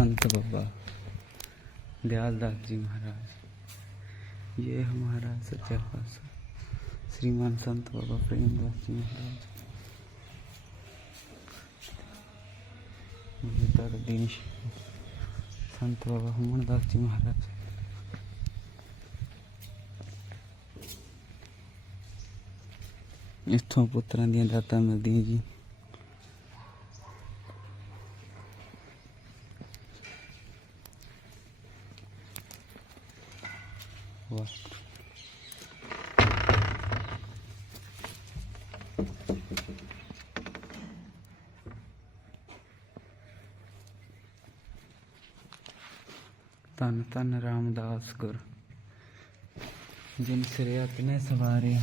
संत बाबा दयालदास जी महाराज ये हमारा सच्चा पातशाह श्रीमान संत बाबा प्रेमदास जी महाराज ये दरदीन संत बाबा हमनदास जी महाराज ਇੱਥੋਂ ਪੁੱਤਰਾਂ ਦੀਆਂ ਦਾਤਾਂ ਮਿਲਦੀਆਂ ਜੀ ਵਾਹ ਧੰਨ ਧੰਨ ਰਾਮਦਾਸ ਗੁਰ, ਜਿਨ ਸਿਰਿਆ ਤਿਨੇ ਸਵਾਰਿਆ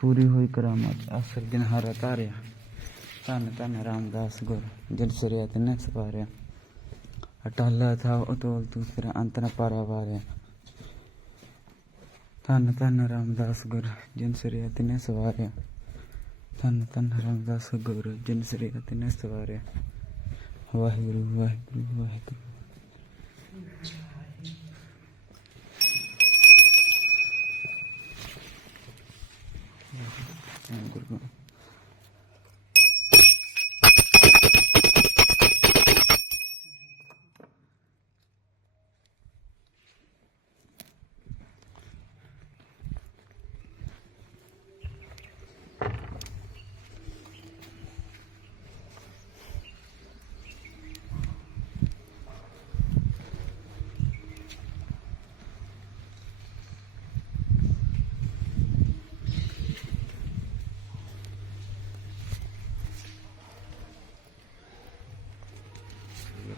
ਪੂਰੀ ਹੋਈ ਕਰਾਮਤ ਅਸਰ ਦਿਨ ਹਾਰਾ ਧਾਰਿਆ ਧੰਨ ਧੰਨ ਰਾਮਦਾਸ ਗੁਰ, ਜਿਨ ਸਿਰਿਆ ਤਿਨੇ ਸਵਾਰਿਆ ਅਟਾਲਾ ਥਾ ਉਤੋਲ ਤੂੰ ਫਿਰ ਅੰਤ ਨ ਪਾਰਾ ਵਾਰਿਆ। ਧੰਨ ਧੰਨ ਰਾਮਦਾਸ ਗੁਰ, ਜਿਨ ਸਿਰਿਆ ਤਿਨੇ ਸਵਾਰਿਆ। ਧੰਨ ਧੰਨ ਰਾਮਦਾਸ ਗੁਰ, ਜਿਨ ਸਿਰਿਆ ਤਿਨੇ ਸਵਾਰਿਆ। ਵਾਹਿਗੁਰੂ ਵਾਹਿਗੁਰੂ ਵਾਹਿਗੁਰੂ। ਵਾਹਿਗੁਰੂ।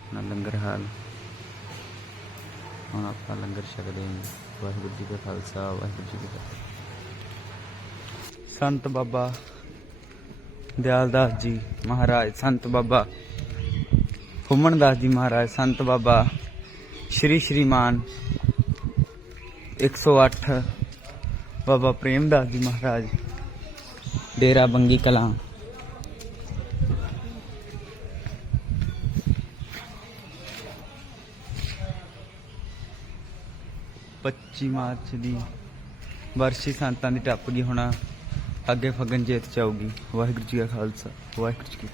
ਆਪਣਾ ਲੰਗਰ ਹਾਲ। ਹੁਣ ਆਪਾਂ ਲੰਗਰ ਛਕਦੇ ਹਾਂ। ਵਾਹਿਗੁਰੂ ਜੀ ਕਾ ਖਾਲਸਾ, ਵਾਹਿਗੁਰੂ ਜੀ ਕੀ ਫਤਿਹ। ਸੰਤ ਬਾਬਾ ਦਿਆਲਦਾਸ ਜੀ ਮਹਾਰਾਜ, ਸੰਤ ਬਾਬਾ ਫੁੰਮਣਦਾਸ ਜੀ ਮਹਾਰਾਜ, ਸੰਤ ਬਾਬਾ ਸ਼੍ਰੀ ਸ਼੍ਰੀਮਾਨ 108 ਬਾਬਾ ਪ੍ਰੇਮਦਾਸ ਜੀ ਮਹਾਰਾਜ, ਡੇਰਾ ਬੰਗੀ ਕਲਾਂ। ਪੱਚੀ ਮਾਰਚ ਦੀ ਵਰਸ਼ੀ ਸੰਤਾਂ ਦੀ ਟੱਪ ਗਈ ਹੋਣਾ, ਅੱਗੇ ਫਗਨ ਜੇਤ ਚ ਆਊਗੀ। ਵਾਹਿਗੁਰੂ ਜੀ ਕਾ ਖਾਲਸਾ, ਵਾਹਿਗੁਰੂ ਜੀ ਕੀ